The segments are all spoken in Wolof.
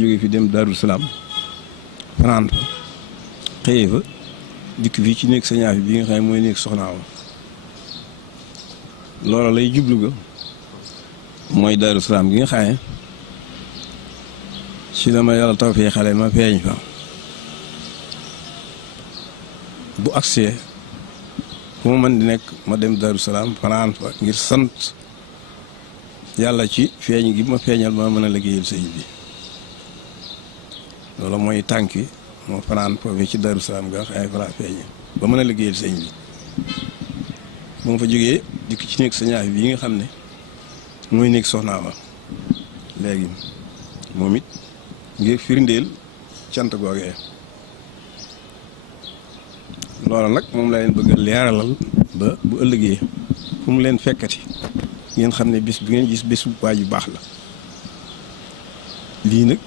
jógee fi dem Daaru Salaam fanaan fa xëyee fa dikk fii ci néeg Sëñ Aafi bi nga xam ne mooy néeg soxnaam loola lay jublu ga mooy Daaru Salaam gi nga xam ne ci la ma yàlla taw fee xale ma feeñ fa bu agsee fu ma mën di nekk ma dem Daaru Salaam fanaan fa ngir sant yàlla ci feeñ gi ma feeñal ma mën a liggéeyal sëñ bi loolu mooy tànki moo fanaan foofu ci Daaru Salaam nga xam ne fa laa feeñe ba mën a liggéeyal sëñ bi bu ma fa jógee dikk ci néeg Sëñ Aafi bi nga xam ne mooy néeg soxnaa ma léegi moom it ngir firndeel cant googee loola nag moom la leen bëgg a leeralal ba bu ëllëgee fu mu leen fekkati ngeen xam ne bis bi ngeen gis bésu waay yu baax la lii nag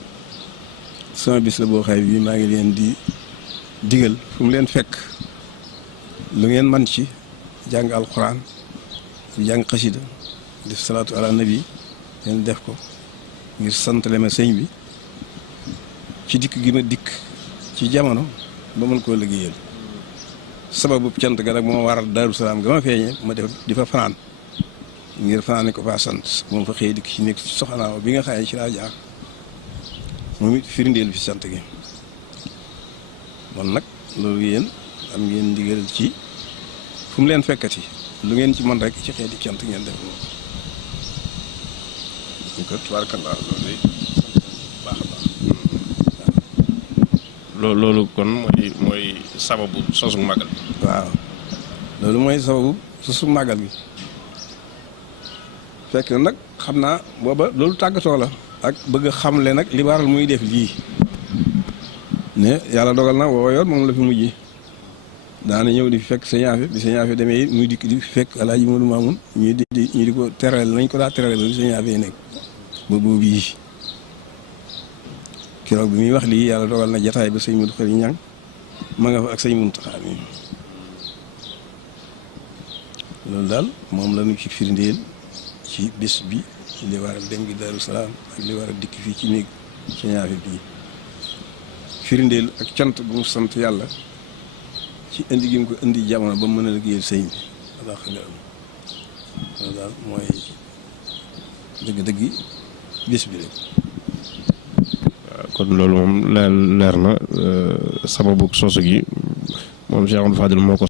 sama bis la boo xay bi maa ngi leen di digal fu mu leen fekk lu ngeen man ci jàng alxuraan jàng xasida def salaatu ala nabi ngeen def ko ngir santale ma sëñ bi ci dikk gi ma dikk ci jamono ba mën koo liggéeyal sababu cant ga nag moo waral Daaru Salaam ga ma feeñee ma def di fa fanaan ngir fanaan ko fa sant moom fa xëy dikk ci nekk ci soxnaaw bi nga xam ne ci laa jaar moom it firndeel fi sant gi man nag loolu yéen am ngeen ndigal ci fu mu leen fekkati lu ngeen ci mën rek ci xeeti cant ngeen def moom ñu ko tubaarkallaa loolu baax a baax loolu kon mooy sababu sosu màggal bi. waaw loolu mooy sababu sosu màggal gi fekk na nag xam naa booba loolu tàggatoo la ak bëgg a xamle nag li waral muy def lii ne yàlla dogal na woo yoon moom la fi mujj daana ñëw di fi fekk Sëñ Aafi bi Sëñ Aafi demee muy dikk di fi fekk Alaaji Moodu Maamun ñu di ko terale nañ ko daa terale ba Sëñ Aafi nekk ba boobu yi keroog bi muy wax lii yàlla dogal na jataay ba sëñ Mudu Xari Ñaŋ ma nga fa ak sëñ Muntaxa mi loolu daal moom la ñu ci firndeel ci bés bi li waral dem gi Daaru Salaam ak li waral dikk fii ci néeg Sëñ Aafi bii firndeel ak cant bu mu sant yàlla ci indi gi mu ko indi jamono ba mu mën a liggéeyal sëñ bi walla xam nga loolu daal mooy dëgg-dëgg bés bi rek. kon loolu moom leer na sababu sosu gi moom Cheikh Amadou Fadil moo ko